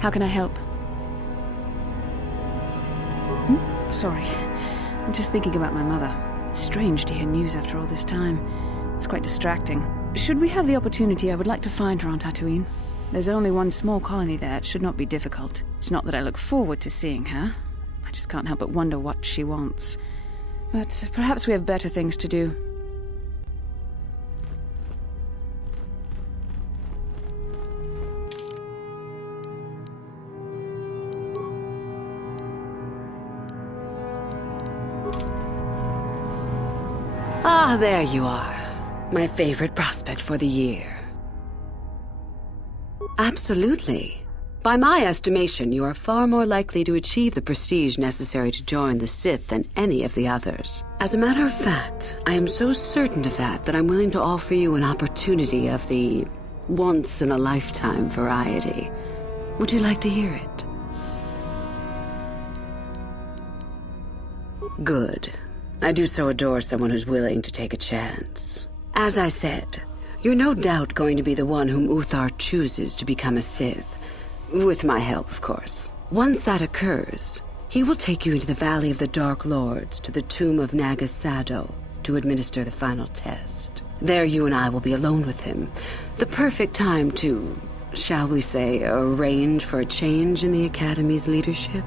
How can I help? Sorry. I'm just thinking about my mother. It's strange to hear news after all this time. It's quite distracting. Should we have the opportunity, I would like to find her on Tatooine. There's only one small colony there. It should not be difficult. It's not that I look forward to seeing her. I just can't help but wonder what she wants. But perhaps we have better things to do. Ah, there you are. My favorite prospect for the year. Absolutely. By my estimation, you are far more likely to achieve the prestige necessary to join the Sith than any of the others. As a matter of fact, I am so certain of that I'm willing to offer you an opportunity of the once-in-a-lifetime variety. Would you like to hear it? Good. I do so adore someone who's willing to take a chance. As I said, you're no doubt going to be the one whom Uthar chooses to become a Sith. With my help, of course. Once that occurs, he will take you into the Valley of the Dark Lords to the tomb of Naga Sado to administer the final test. There you and I will be alone with him. The perfect time to, shall we say, arrange for a change in the Academy's leadership.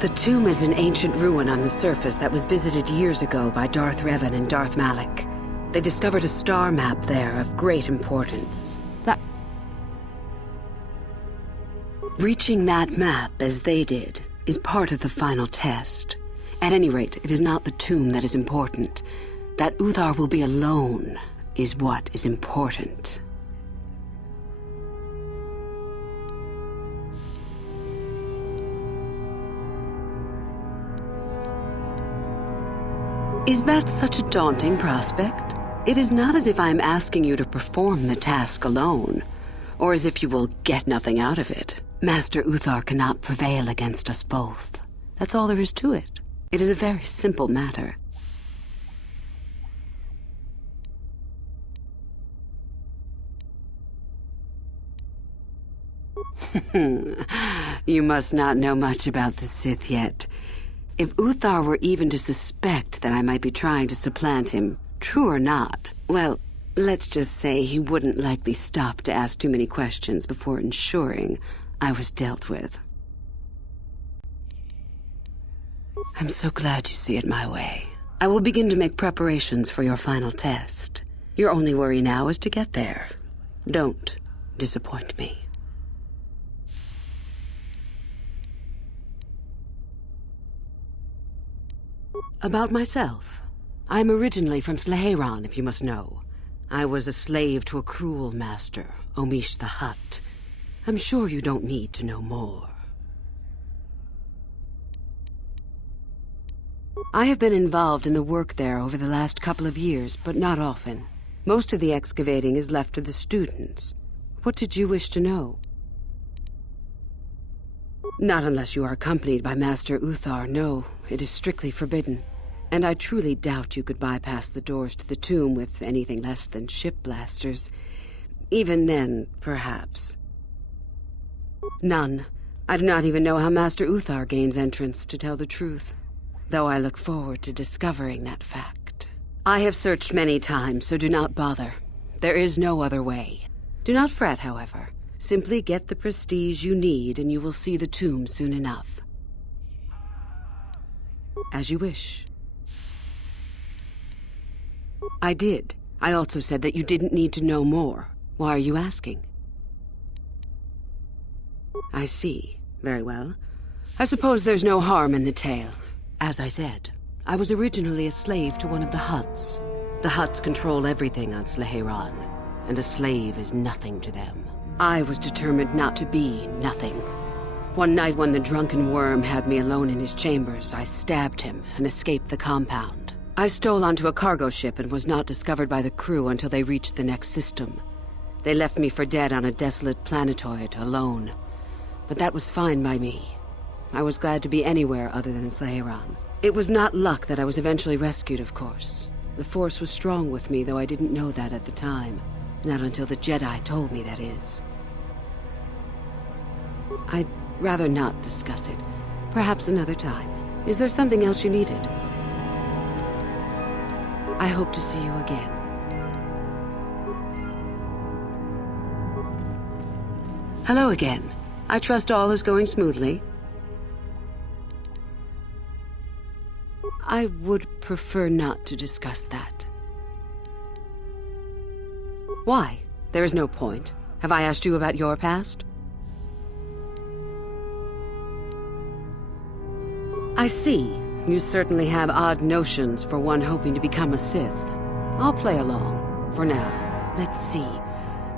The tomb is an ancient ruin on the surface that was visited years ago by Darth Revan and Darth Malak. They discovered a star map there of great importance. Reaching that map, as they did, is part of the final test. At any rate, it is not the tomb that is important. That Uthar will be alone is what is important. Is that such a daunting prospect? It is not as if I am asking you to perform the task alone, or as if you will get nothing out of it. Master Uthar cannot prevail against us both. That's all there is to it. It is a very simple matter. You must not know much about the Sith yet. If Uthar were even to suspect that I might be trying to supplant him, true or not, well, let's just say he wouldn't likely stop to ask too many questions before ensuring I was dealt with. I'm so glad you see it my way. I will begin to make preparations for your final test. Your only worry now is to get there. Don't disappoint me. About myself. I'm originally from Sleheyron, if you must know. I was a slave to a cruel master, Omish the Hutt. I'm sure you don't need to know more. I have been involved in the work there over the last couple of years, but not often. Most of the excavating is left to the students. What did you wish to know? Not unless you are accompanied by Master Uthar, no. It is strictly forbidden. And I truly doubt you could bypass the doors to the tomb with anything less than ship blasters. Even then, perhaps. None. I do not even know how Master Uthar gains entrance, to tell the truth. Though I look forward to discovering that fact. I have searched many times, so do not bother. There is no other way. Do not fret, however. Simply get the prestige you need, and you will see the tomb soon enough. As you wish. I did. I also said that you didn't need to know more. Why are you asking? I see. Very well. I suppose there's no harm in the tale. As I said, I was originally a slave to one of the Hutts. The Hutts control everything on Sleheyron, and a slave is nothing to them. I was determined not to be nothing. One night when the drunken worm had me alone in his chambers, I stabbed him and escaped the compound. I stole onto a cargo ship and was not discovered by the crew until they reached the next system. They left me for dead on a desolate planetoid, alone. But that was fine by me. I was glad to be anywhere other than Slaheran. It was not luck that I was eventually rescued, of course. The Force was strong with me, though I didn't know that at the time. Not until the Jedi told me, that is. I'd rather not discuss it. Perhaps another time. Is there something else you needed? I hope to see you again. Hello again. I trust all is going smoothly. I would prefer not to discuss that. Why? There is no point. Have I asked you about your past? I see. You certainly have odd notions for one hoping to become a Sith. I'll play along, for now. Let's see.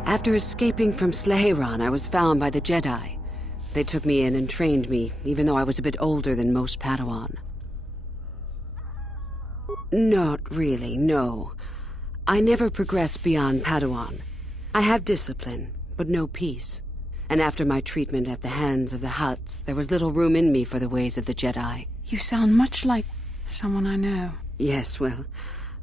After escaping from Slaheran, I was found by the Jedi. They took me in and trained me, even though I was a bit older than most Padawan. Not really, no. I never progressed beyond Padawan. I have discipline, but no peace. And after my treatment at the hands of the Hutts, there was little room in me for the ways of the Jedi. You sound much like someone I know. Yes, well,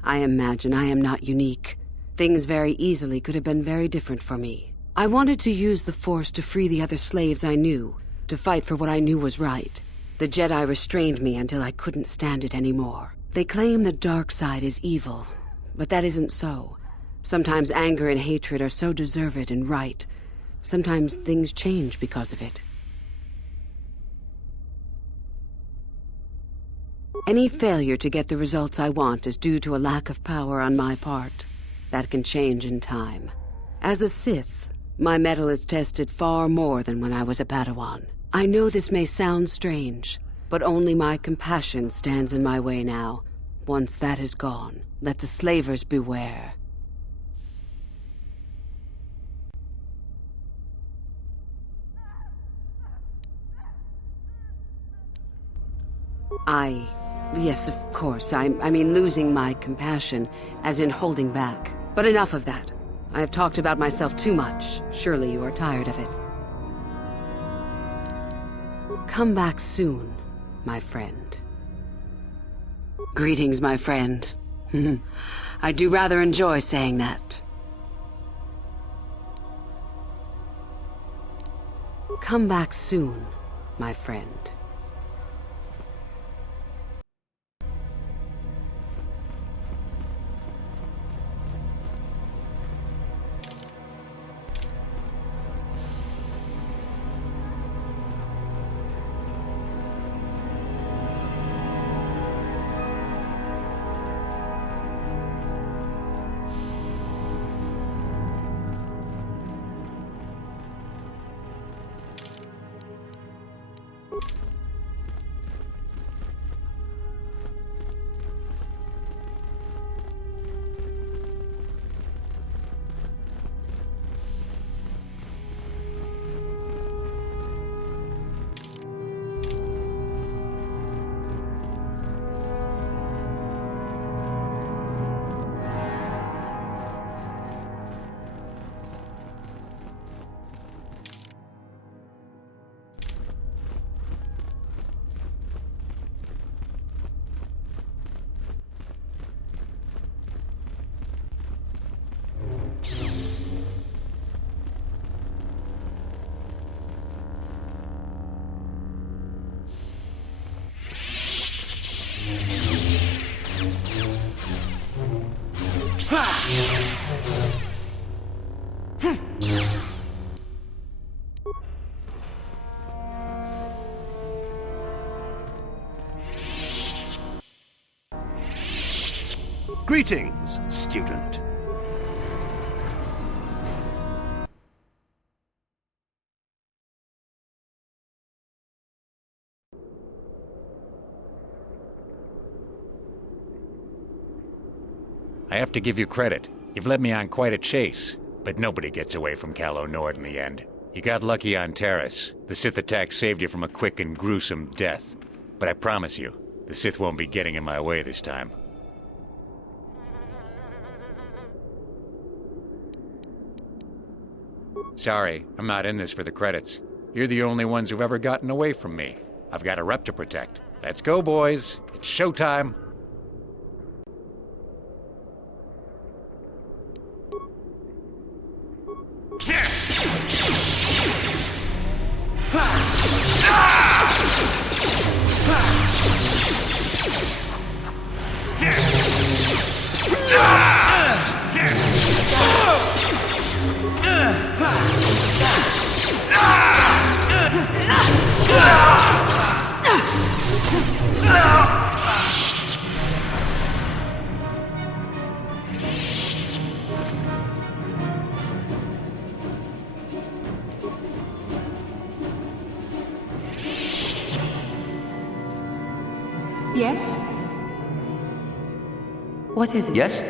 I imagine I am not unique. Things very easily could have been very different for me. I wanted to use the Force to free the other slaves I knew, to fight for what I knew was right. The Jedi restrained me until I couldn't stand it anymore. They claim the dark side is evil, but that isn't so. Sometimes anger and hatred are so deserved and right. Sometimes things change because of it. Any failure to get the results I want is due to a lack of power on my part. That can change in time. As a Sith, my mettle is tested far more than when I was a Padawan. I know this may sound strange, but only my compassion stands in my way now. Once that is gone, let the slavers beware. Yes, of course. I mean losing my compassion, as in holding back. But enough of that. I have talked about myself too much. Surely you are tired of it. Come back soon, my friend. Greetings, my friend. I do rather enjoy saying that. Come back soon, my friend. Greetings, student. I have to give you credit. You've led me on quite a chase, but nobody gets away from Calo Nord in the end. You got lucky on Terrace. The Sith attack saved you from a quick and gruesome death. But I promise you, the Sith won't be getting in my way this time. Sorry, I'm not in this for the credits. You're the only ones who've ever gotten away from me. I've got a rep to protect. Let's go, boys. It's showtime. Yes? What is it? Yes?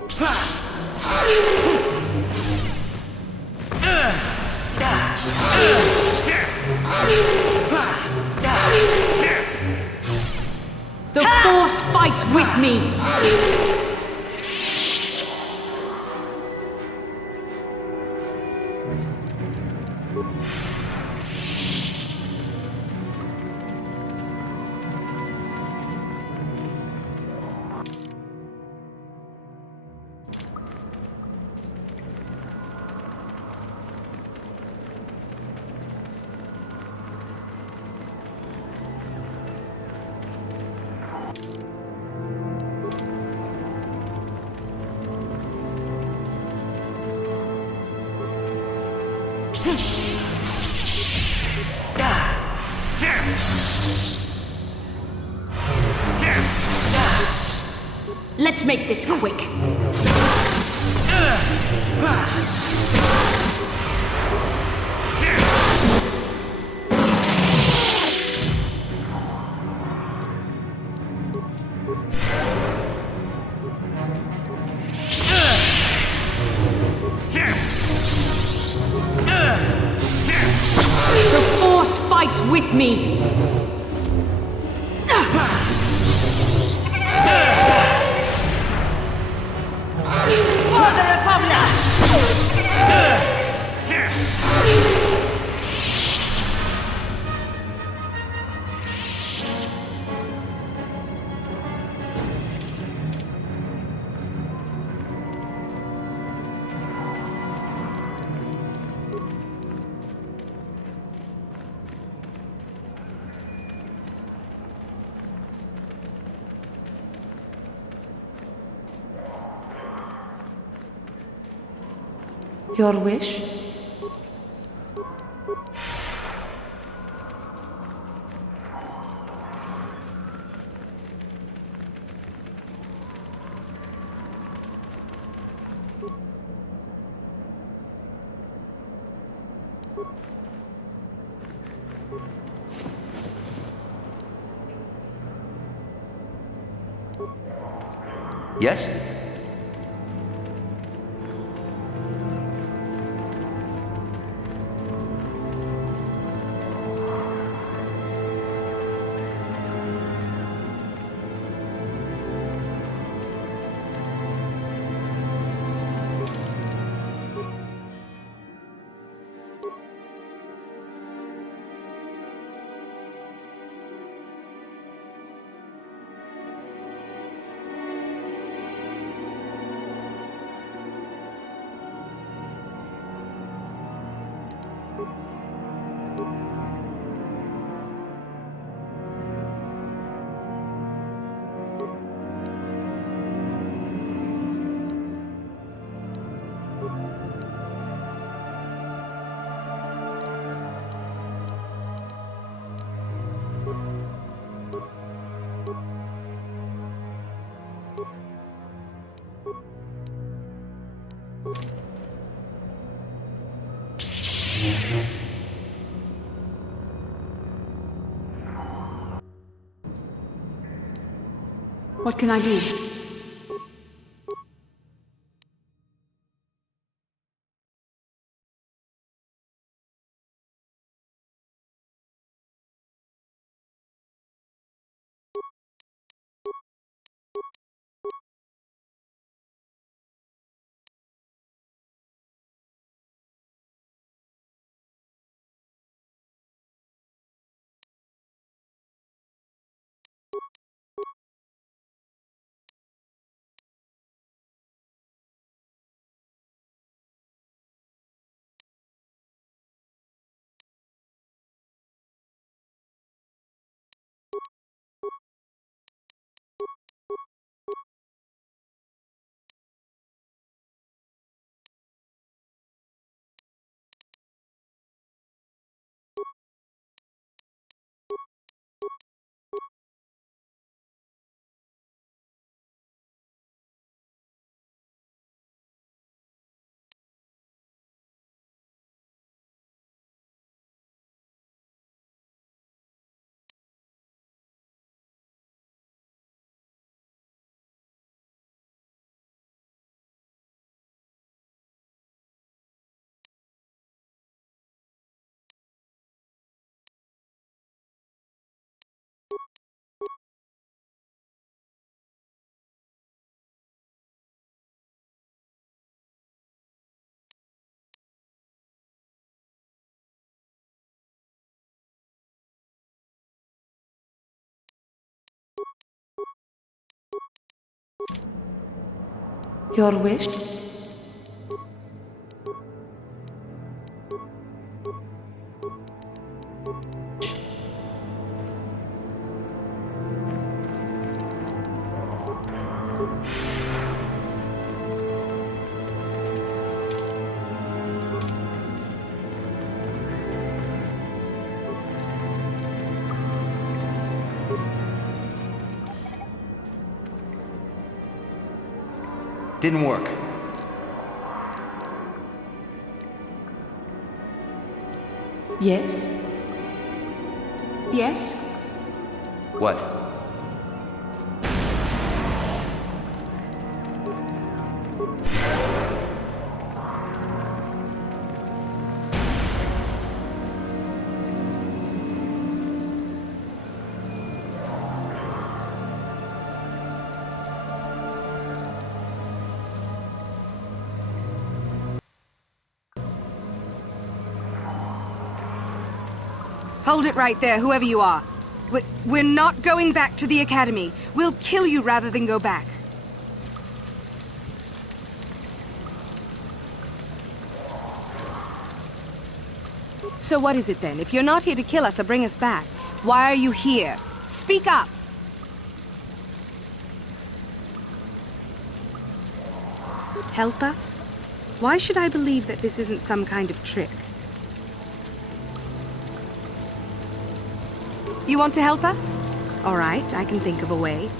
The Force fights with me! Let's make this quick. The Force fights with me. Your wish? Yes? What can I do? Your wish? Didn't work. Yes? Yes? What? Hold it right there, whoever you are. We're not going back to the Academy. We'll kill you rather than go back. So what is it then? If you're not here to kill us or bring us back, why are you here? Speak up! Help us? Why should I believe that this isn't some kind of trick? You want to help us? All right, I can think of a way.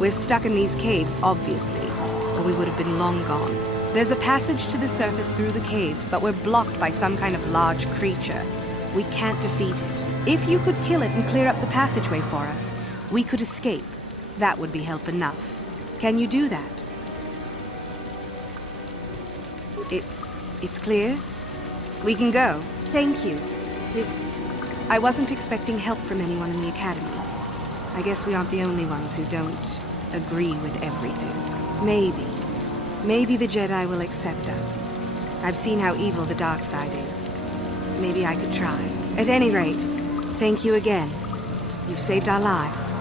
We're stuck in these caves, obviously, or we would have been long gone. There's a passage to the surface through the caves, but we're blocked by some kind of large creature. We can't defeat it. If you could kill it and clear up the passageway for us, we could escape. That would be help enough. Can you do that? It's clear? We can go. Thank you. I wasn't expecting help from anyone in the Academy. I guess we aren't the only ones who don't agree with everything. Maybe the Jedi will accept us. I've seen how evil the dark side is. Maybe I could try. At any rate, thank you again. You've saved our lives.